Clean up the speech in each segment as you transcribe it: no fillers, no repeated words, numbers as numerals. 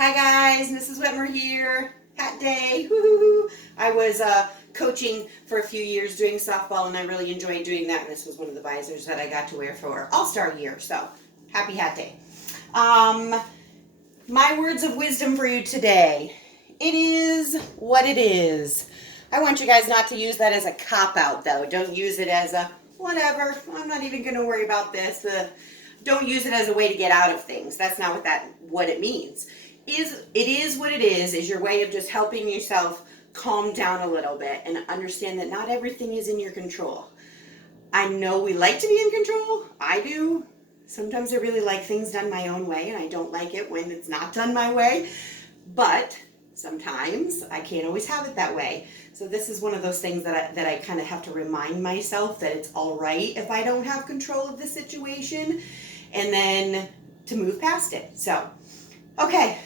Hi guys, Mrs. Whitmer here. Hat day. Woo-hoo-hoo. I was coaching for a few years doing softball and I really enjoyed doing that. And this was one of the visors that I got to wear for All-Star year. So happy hat day. My words of wisdom for you today. It is what it is. I want you guys not to use that as a cop-out though. Don't use it as a whatever. I'm not even going to worry about this. Don't use it as a way to get out of things. That's not what it means. It is what it is your way of just helping yourself calm down a little bit and understand that not everything is in your control. I know we like to be in control. I do. Sometimes I really like things done my own way, and I don't like it when it's not done my way. But sometimes I can't always have it that way. So this is one of those things that I kind of have to remind myself that it's all right if I don't have control of the situation, and then to move past it. So, okay.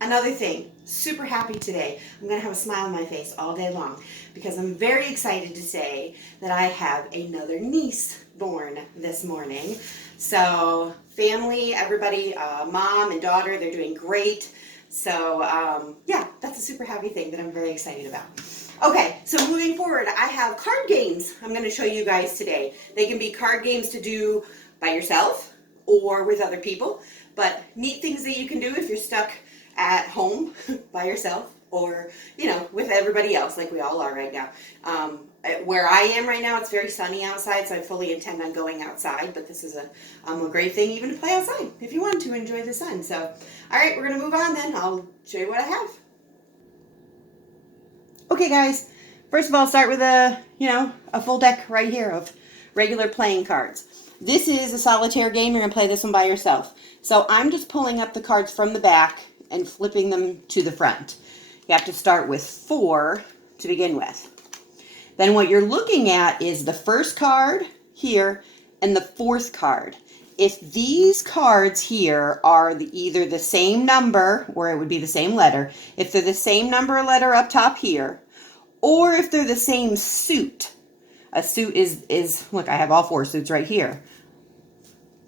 Another thing, super happy today. I'm going to have a smile on my face all day long because I'm very excited to say that I have another niece born this morning. So family, everybody, mom and daughter, they're doing great. So yeah, that's a super happy thing that I'm very excited about. Okay, so moving forward, I have card games I'm going to show you guys today. They can be card games to do by yourself or with other people, but neat things that you can do if you're stuck at home by yourself or, with everybody else like we all are right now. Where I am right now, it's very sunny outside, so I fully intend on going outside, but this is a great thing even to play outside if you want to enjoy the sun. So, all right, we're going to move on then. I'll show you what I have. Okay, guys, first of all, start with a full deck right here of regular playing cards. This is a solitaire game. You're going to play this one by yourself. So I'm just pulling up the cards from the back and flipping them to the front. You have to start with 4 to begin with. Then what you're looking at is the first card here and the 4th card. If these cards here are either the same number, or it would be the same letter, if they're the same number or letter up top here, or if they're the same suit. A suit is look, I have all 4 suits right here.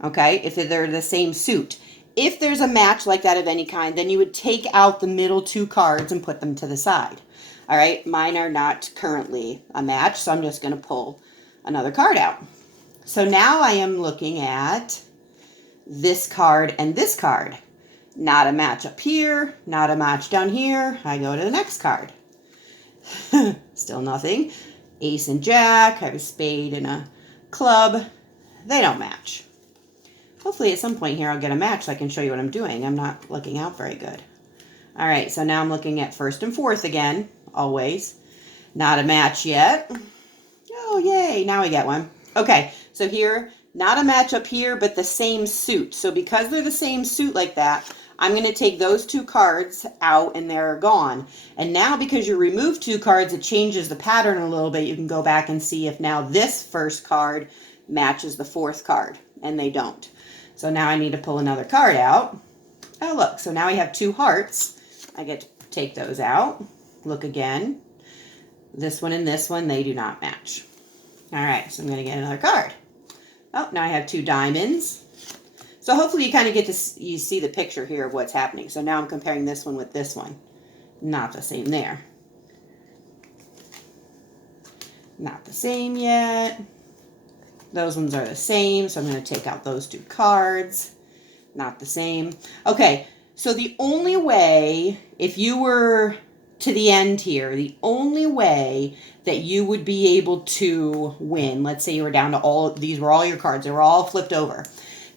Okay, if they're the same suit. If there's a match like that of any kind, then you would take out the middle 2 cards and put them to the side. All right, mine are not currently a match, so I'm just going to pull another card out. So now I am looking at this card and this card. Not a match up here, not a match down here. I go to the next card. Still nothing. Ace and Jack, I have a spade and a club. They don't match. Hopefully at some point here I'll get a match so I can show you what I'm doing. I'm not looking out very good. All right, so now I'm looking at 1st and 4th again, always. Not a match yet. Oh, yay, now I get one. Okay, so here, not a match up here, but the same suit. So because they're the same suit like that, I'm going to take those 2 cards out and they're gone. And now because you remove 2 cards, it changes the pattern a little bit. You can go back and see if now this first card matches the 4th card, and they don't. So now I need to pull another card out. Oh, look, so now I have 2 hearts. I get to take those out. Look again. This one and this one, they do not match. All right, so I'm going to get another card. Oh, now I have 2 diamonds. So hopefully you kind of get to see the picture here of what's happening. So now I'm comparing this one with this one. Not the same there. Not the same yet. Those ones are the same, so I'm going to take out those 2 cards. Not the same. Okay, so the only way, if you were to the end here, the only way that you would be able to win, let's say you were down to these were all your cards, they were all flipped over.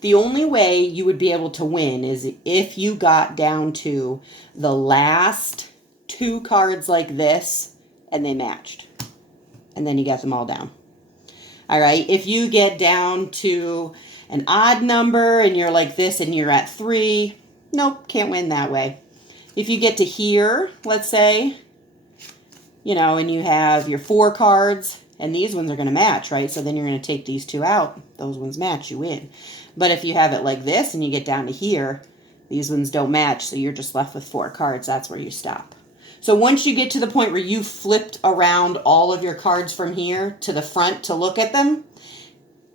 The only way you would be able to win is if you got down to the last 2 cards like this and they matched. And then you got them all down. All right, if you get down to an odd number and you're like this and you're at 3, nope, can't win that way. If you get to here, let's say, and you have your 4 cards, and these ones are going to match, right? So then you're going to take these 2 out. Those ones match, you win. But if you have it like this and you get down to here, these ones don't match, so you're just left with 4 cards. That's where you stop. So once you get to the point where you flipped around all of your cards from here to the front to look at them,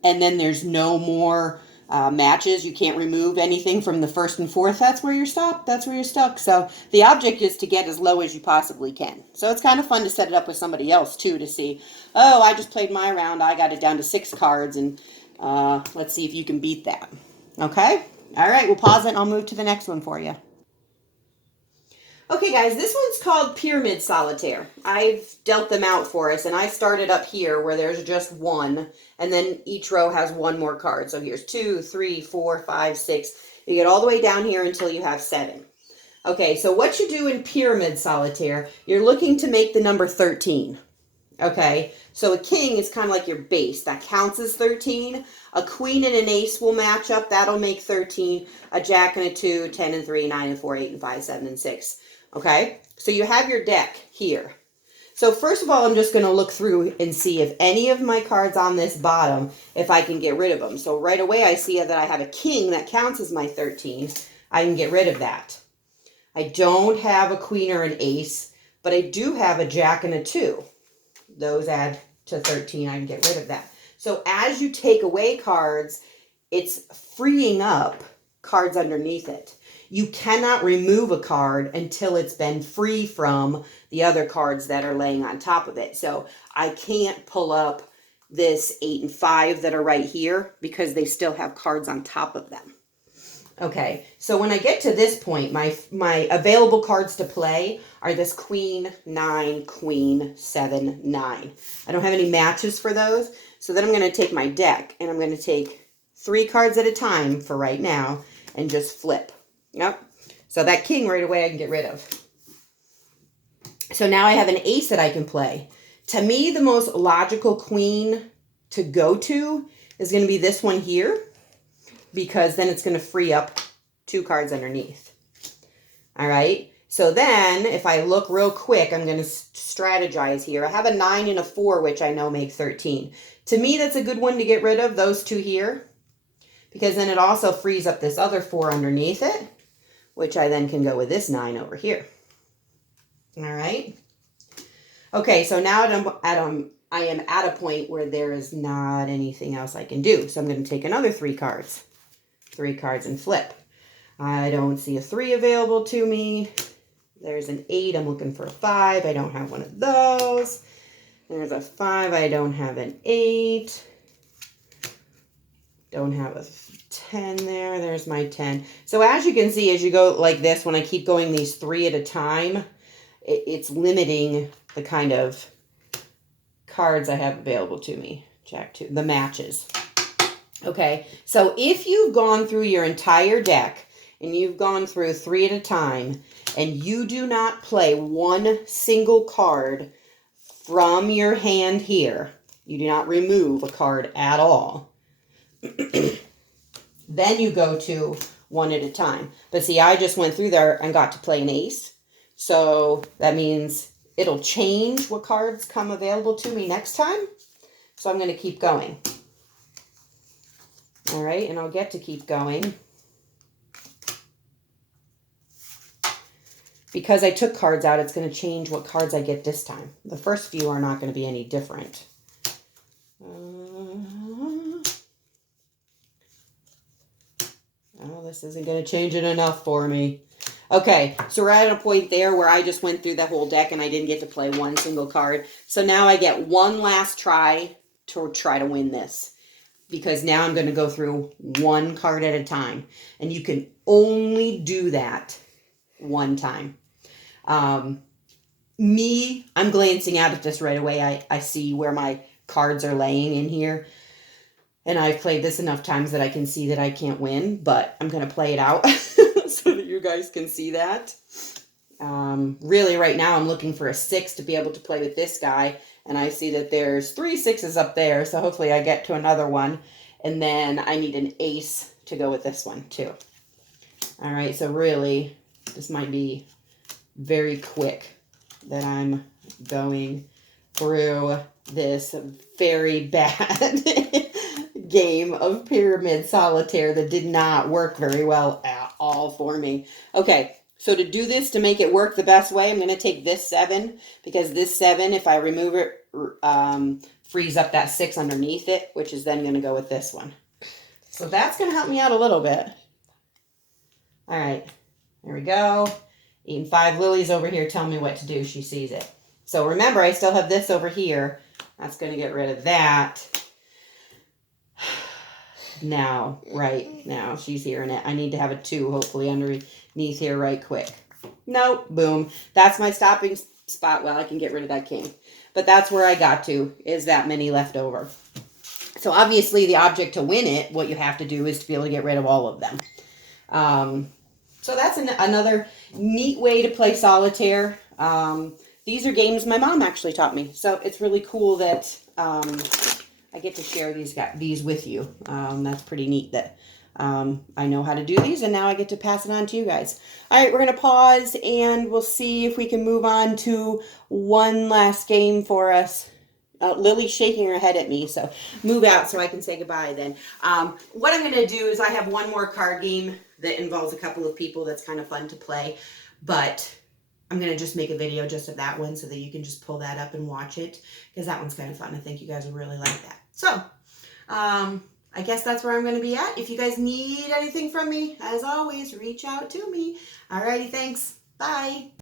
and then there's no more Matches, you can't remove anything from the first and fourth. That's where you're stopped. That's where you're stuck. So the object is to get as low as you possibly can. So it's kind of fun to set it up with somebody else too to see, oh, I just played my round. I got it down to 6 cards, and let's see if you can beat that. Okay? All right, we'll pause it and I'll move to the next one for you. Okay, guys, this one's called Pyramid Solitaire. I've dealt them out for us, and I started up here where there's just one, and then each row has one more card. So here's 2, 3, 4, 5, 6. You get all the way down here until you have 7. Okay, so what you do in Pyramid Solitaire, you're looking to make the number 13. Okay, so a king is kind of like your base. That counts as 13. A queen and an ace will match up. That'll make 13. A jack and a 2, 10 and 3, 9 and 4, 8 and 5, 7 and 6. Okay, so you have your deck here. So first of all, I'm just going to look through and see if any of my cards on this bottom, if I can get rid of them. So right away, I see that I have a king that counts as my 13. I can get rid of that. I don't have a queen or an ace, but I do have a jack and a 2. Those add to 13. I can get rid of that. So as you take away cards, it's freeing up cards underneath it. You cannot remove a card until it's been free from the other cards that are laying on top of it. So I can't pull up this 8 and 5 that are right here because they still have cards on top of them. Okay, so when I get to this point, my available cards to play are this queen, 9, queen, 7, 9. I don't have any matches for those. So then I'm going to take my deck and I'm going to take 3 cards at a time for right now and just flip. Yep. So that king right away I can get rid of. So now I have an ace that I can play. To me, the most logical queen to go to is going to be this one here, because then it's going to free up 2 cards underneath. All right. So then if I look real quick, I'm going to strategize here. I have a 9 and a 4, which I know make 13. To me, that's a good one to get rid of, those 2 here, because then it also frees up this other 4 underneath it, which I then can go with this 9 over here. All right. Okay, so now I am at a point where there is not anything else I can do. So I'm going to take another 3 cards. 3 cards and flip. I don't see a 3 available to me. There's an 8. I'm looking for a 5. I don't have one of those. There's a 5. I don't have an 8. Don't have a 10 there. There's my 10. So as you can see, as you go like this, when I keep going these 3 at a time, it's limiting the kind of cards I have available to me. Jack 2, the matches. Okay, so if you've gone through your entire deck and you've gone through 3 at a time and you do not play one single card from your hand here, you do not remove a card at all, then you go to 1 at a time. But see, I just went through there and got to play an ace. So that means it'll change what cards come available to me next time. So I'm going to keep going. All right, and I'll get to keep going. Because I took cards out, it's going to change what cards I get this time. The first few are not going to be any different. Oh, this isn't going to change it enough for me. Okay, so we're at a point there where I just went through the whole deck and I didn't get to play one single card. So now I get one last try to win this. Because now I'm going to go through 1 card at a time. And you can only do that 1 time. I'm glancing out at this right away. I see where my cards are laying in here. And I've played this enough times that I can see that I can't win. But I'm going to play it out so that you guys can see that. Really, right now, I'm looking for a 6 to be able to play with this guy. And I see that there's 3 6s up there. So hopefully I get to another one. And then I need an ace to go with this one too. All right, so really, this might be very quick that I'm going through this very bad game of Pyramid Solitaire that did not work very well at all for me. Okay. So to do this, to make it work the best way, I'm going to take this 7, because this 7, if I remove it, frees up that 6 underneath it, which is then going to go with this one. So that's going to help me out a little bit. All right, there we go. Eating 5 lilies over here telling me what to do. She sees it. So remember, I still have this over here. That's going to get rid of that. Now, right now, she's hearing it. I need to have a 2, hopefully, underneath here right quick. Nope, boom. That's my stopping spot. Well, I can get rid of that king. But that's where I got to, is that many left over. So obviously, the object to win it, what you have to do is to be able to get rid of all of them. So that's another neat way to play solitaire. These are games my mom actually taught me. So it's really cool that I get to share these with you. That's pretty neat that I know how to do these, and now I get to pass it on to you guys. All right, we're going to pause, and we'll see if we can move on to one last game for us. Lily's shaking her head at me, so move out so I can say goodbye then. What I'm going to do is I have one more card game that involves a couple of people that's kind of fun to play, but I'm going to just make a video just of that one so that you can just pull that up and watch it, because that one's kind of fun. I think you guys will really like that. So, I guess that's where I'm going to be at. If you guys need anything from me, as always, reach out to me. Alrighty, thanks. Bye.